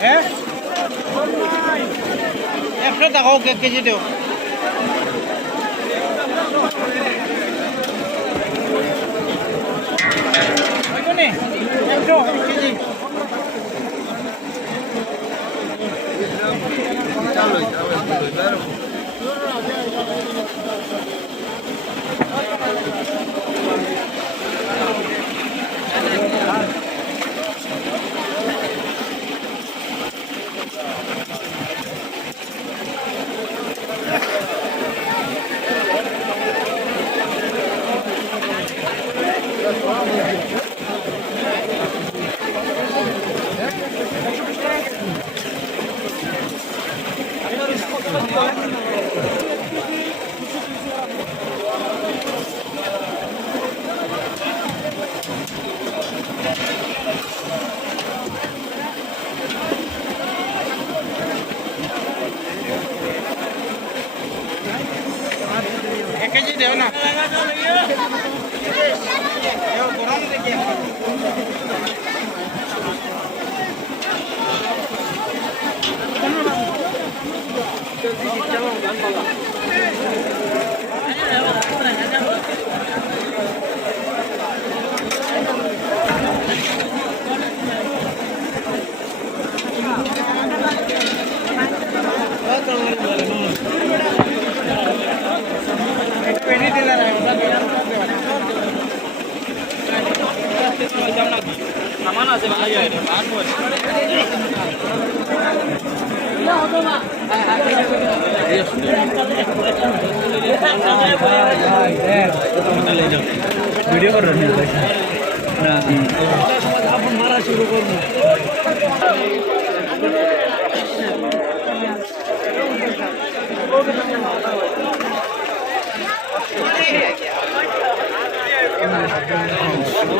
হ্যাঁ 100 টাকা কেজি দেও কেজি কেজি দেও না গরম দেখে সামান আছে ভিডিও कर रहे हैं मारा शुरू कर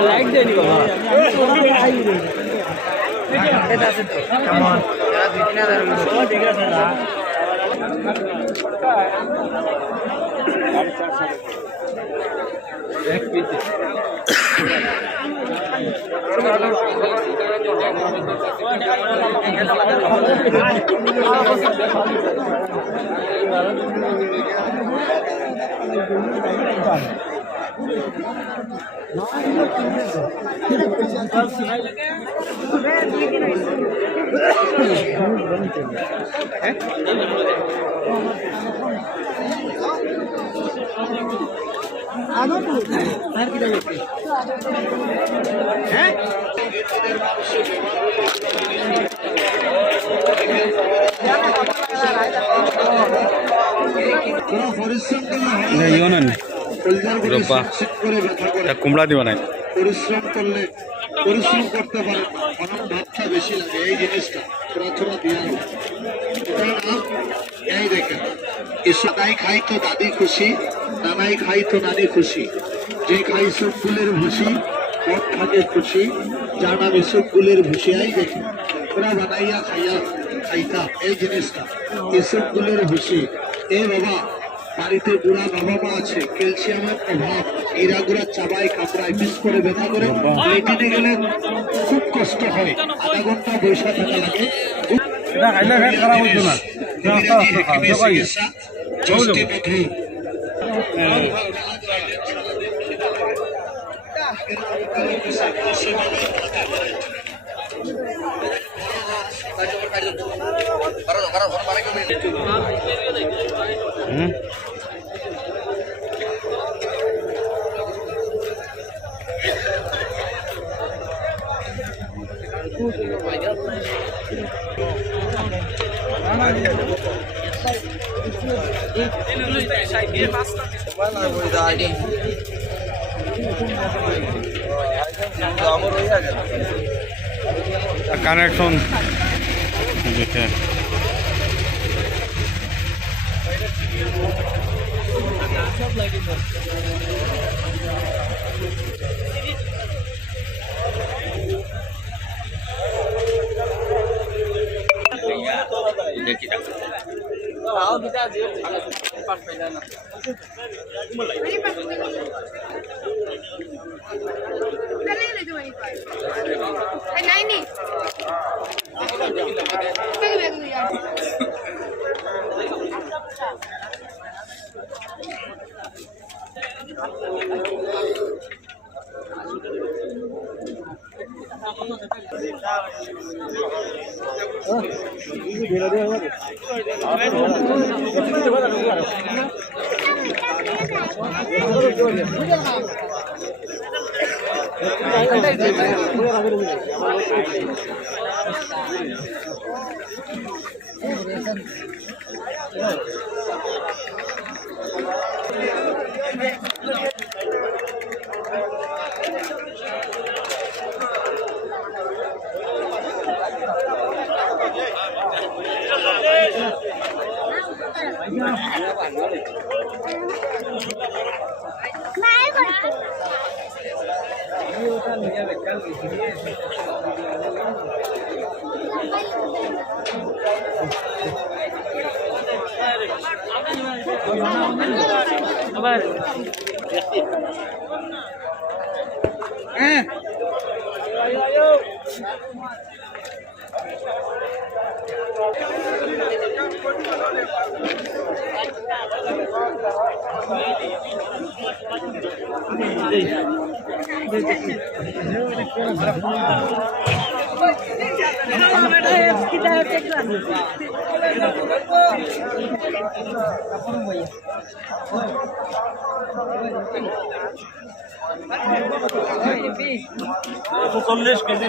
लाइट देनी बाबा কুমড়া দিবা নাই পরিশ্রম করলে পরিশ্রম করতে পারে অনেক ভাবটা বেশি লাগে এই জিনিসটা থোড়া দিয়া এই দেখেন দাই খাই তো দাদি খুশি নানাই খাই তো নানি খুশি যে খাই সব ফুলের ভুসি মদ থাকে খুশি যার নাম এসব ফুলের ভুসি আই দেখেন ওরা বানাইয়া খাইয়া খাইতা এই জিনিসটা এসব ফুলের ভুসি এ বাবা বাড়িতে বুড়া বাবা মা আছে ক্যালসিয়ামের অভাব এরা গুড়া চাবাই কামড়ায় বিষ করে ব্যথা করে লেটিনে গেলে খুব কষ্ট হয় আধা ঘন্টা বসে থাকা লাগে কানেকশন দেখে $40 কেজি